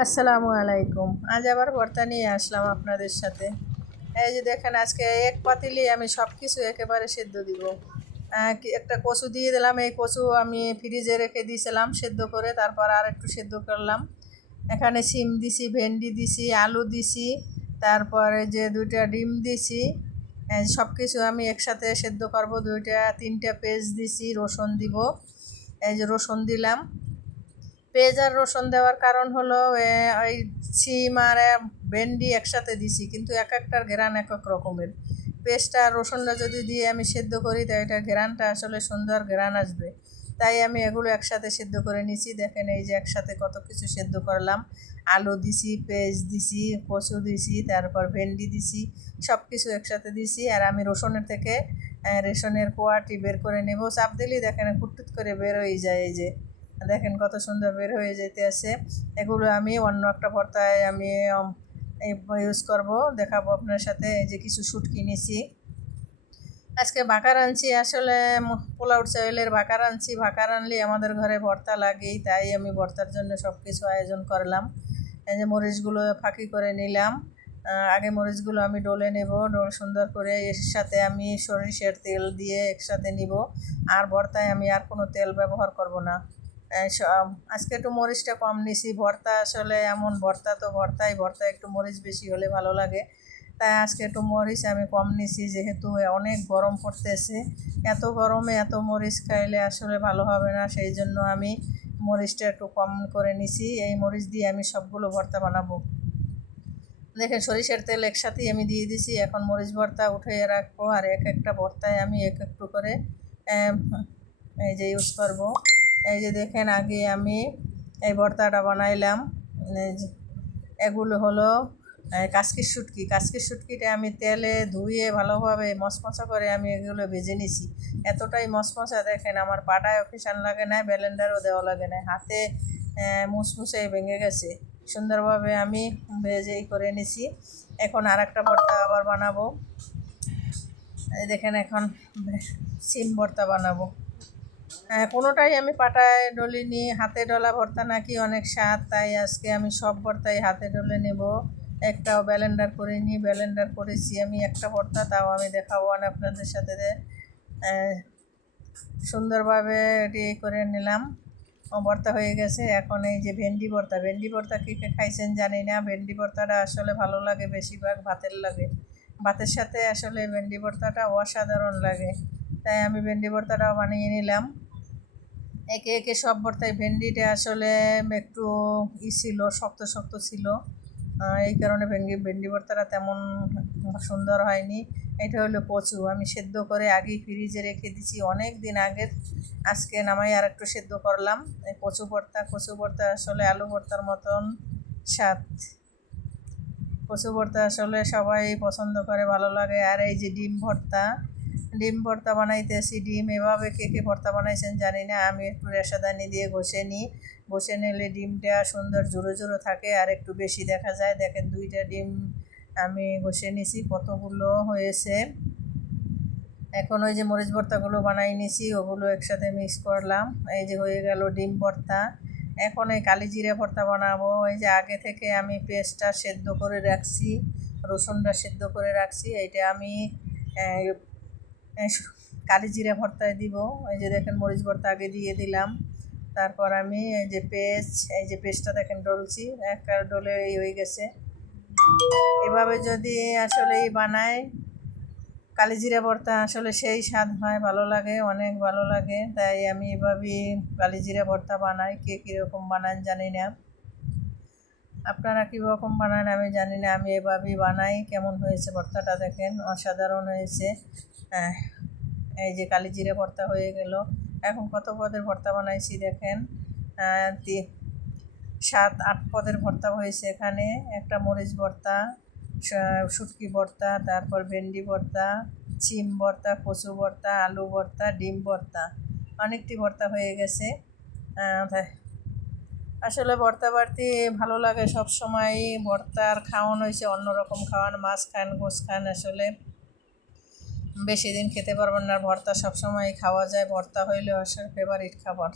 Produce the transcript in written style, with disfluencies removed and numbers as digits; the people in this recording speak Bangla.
আসসালামু আলাইকুম। আজ আবার ভর্তা নিয়ে আসলাম আপনাদের সাথে। এই যে দেখেন, আজকে এক পাতিলে আমি সব কিছু একেবারে সেদ্ধ দিব। একটা কচু দিয়ে দিলাম। এই কচু আমি ফ্রিজে রেখে দিয়েছিলাম সেদ্ধ করে, তারপর আর একটু সেদ্ধ করলাম। এখানে সিম দিছি, ভেন্ডি দিছি, আলু দিছি, তারপরে যে দুইটা ডিম দিছি। সব কিছু আমি একসাথে সেদ্ধ করবো। দুইটা তিনটা পেঁয়াজ দিছি, রসুন দিব। এই যে রসুন দিলাম। পেঁয়াজ আর রসুন দেওয়ার কারণ হলো ওই সিম আর ভেন্ডি একসাথে দিছি, কিন্তু এক একটার ঘেরান এক এক রকমের। পেঁয়াজটা আর রসুনটা যদি দিয়ে আমি সেদ্ধ করি, তাই এটার ঘেরানটা আসলে সুন্দর ঘেরান আসবে। তাই আমি এগুলো একসাথে সেদ্ধ করে নিছি। দেখেন এই যে একসাথে কত কিছু সেদ্ধ করলাম। আলু দিছি, পেঁয়াজ দিছি, কচু দিছি, তারপর ভেন্ডি দিছি, সব কিছু একসাথে দিছি। আর আমি রসুনের থেকে রেশনের কোয়াটি বের করে নেব। চাপ দিলেই দেখেন কুটকুট করে বের হয়ে যায়। এই যে দেখেন কত সুন্দর বের হয়ে যেতে আছে। এগুলো আমি অন্য একটা ভর্তায় আমি ইউজ করব, দেখাবো আপনার সাথে। এই যে কিছু শুট কিনেছি, আজকে ভাকার আনছি। আসলে পোলাও চাউলের ভাকার আনছি। ভাকার আনলে আমাদের ঘরে ভর্তা লাগেই, তাই আমি ভর্তার জন্য সব কিছু আয়োজন করলাম। এই যে মরিচগুলো ফাঁকি করে নিলাম। আগে মরিচগুলো আমি ডলে নেব, সুন্দর করে। এর সাথে আমি সরিষার তেল দিয়ে একসাথে নিব। আর ভর্তায় আমি আর কোনো তেল ব্যবহার করব না। আজকে একটু মরিচটা কম নিছি। ভর্তা আসলে এমন ভর্তা, তো ভর্তা একটু মরিচ বেশি হলে ভালো লাগে। তাই আজকে একটু মরিচ আমি কম নিছি, যেহেতু অনেক গরম পড়তেছে। এত গরমে এত মরিচ খাইলে আসলে ভালো হবে না, সেই জন্য আমি মরিচটা একটু কম করে নিছি। এই মরিচ দিয়ে আমি সবগুলো ভর্তা বানাবো। দেখেন সরিষার তেল একসাথেই আমি দিয়ে দিছি। এখন মরিচ ভর্তা উঠিয়ে রাখবো, আর এক একটা ভর্তায় আমি এক একটু করে এই যে ইউজ করবো। এই যে দেখেন, আগে আমি এই ভর্তাটা বানাইলাম। এগুলো হলো কাসকির শুটকিটা আমি তেলে ধুয়ে ভালোভাবে মচমচা করে আমি এগুলো ভেজে নিছি। এতটাই মচমচা, দেখেন আমার পাটায় অফিসান লাগে না, ব্লেন্ডারও দেওয়া লাগে না, হাতে মুসমুসে ভেঙে গেছে। সুন্দরভাবে আমি ভেজেই করে নিছি। এখন আর একটা ভর্তা আবার বানাবো। এই দেখেন, এখন সিম ভর্তা বানাবো। কোনোটাই আমি পাটায় ডলিনি। হাতে ডলা ভর্তা নাকি অনেক স্বাদ, তাই আজকে আমি সব ভর্তাই হাতে ডলে নেব। একটাও ব্লেন্ডার করিনি। ব্লেন্ডার করেছি আমি একটা ভর্তা, তাও আমি দেখাবো না আপনাদের সাথে। সুন্দরভাবে এটি করে নিলাম। ভর্তা হয়ে গেছে। এখন এই যে ভেন্ডি ভর্তা কী খাইছেন জানি না। ভেন্ডি ভর্তাটা আসলে ভালো লাগে, বেশিরভাগ ভাতের লাগে। ভাতের সাথে আসলে ভেন্ডি ভর্তাটা অসাধারণ লাগে, তাই আমি ভেন্ডি ভর্তাটাও বানিয়ে নিলাম। একে একে সব ভর্তায় ভেন্ডিটা আসলে একটু ছিল, শক্ত শক্ত ছিল। এই কারণে ভেন্ডি ভর্তাটা তেমন সুন্দর হয়নি। এটা হলো কচু, আমি সেদ্ধ করে আগেই ফ্রিজে রেখে দিছি অনেক দিন আগের। আজকে নামাই আর একটু সেদ্ধ করলাম। এই কচু ভর্তা আসলে আলু ভর্তার মতন স্বাদ। কচু ভর্তা আসলে সবাই পছন্দ করে, ভালো লাগে। আর এই যে ডিম ভর্তা বানাইতেছি। ডিম এভাবে কে কে ভর্তা বানাইছেন জানি না। আমি একটু রেশাদানি দিয়ে ঘষে নিই। ঘষে নিলে ডিমটা সুন্দর জোড়ো জোড়ো থাকে আর একটু বেশি দেখা যায়। দেখেন দুইটা ডিম আমি ঘষে নিছি, কতগুলো হয়েছে। এখন ওই যে মরিচ ভর্তাগুলো বানাই নিছি, ওগুলো একসাথে মিক্স করলাম। এই যে হয়ে গেল ডিম ভর্তা। এখন এই কালি জিরে ভর্তা বানাবো। এই যে আগে থেকে আমি পেঁয়াজটা সেদ্ধ করে রাখছি, রসুনটা সেদ্ধ করে রাখছি। এইটা আমি কালি জিরে ভর্তায় দিব। এই যে দেখেন মরিচ ভর্তা আগে দিয়ে দিলাম। তারপর আমি এই যে পেস্টটা দেখেন ডলছি, একটা ডলে হয়ে গেছে। এভাবে যদি আসলে বানায় কালিজিরা ভর্তা, আসলে সেই স্বাদ হয়, ভালো লাগে, অনেক ভালো লাগে। তাই আমি এভাবেই কালিজিরা ভর্তা বানাই। কে কীরকম বানান জানি না, আপনারা কীরকম বানান আমি জানি না। আমি এভাবেই বানাই। কেমন হয়েছে ভর্তাটা দেখেন, অসাধারণ হয়েছে। এই যে কালিজিরা ভর্তা হয়ে গেল। এখন কত পদের ভর্তা বানাইছি দেখেন। 7-8 পদের ভর্তা হয়েছে এখানে। একটা মরিচ ভর্তা, শুটকি ভর্তা, তারপর ভেন্ডি ভর্তা, সিম ভর্তা, কচু ভর্তা, আলু ভর্তা, ডিম ভর্তা, অনেকটি ভর্তা হয়ে গেছে। আসলে ভর্তা বাড়তি ভালো লাগে সব সময়। ভর্তার খাওয়ান হয়েছে অন্যরকম খাওয়ান, মাছ খান, গোছ খান, আসলে বেশি দিন খেতে পারবেন না। ভর্তা সবসময় খাওয়া যায়। ভর্তা হইলে আসলে ফেভারিট খাবার।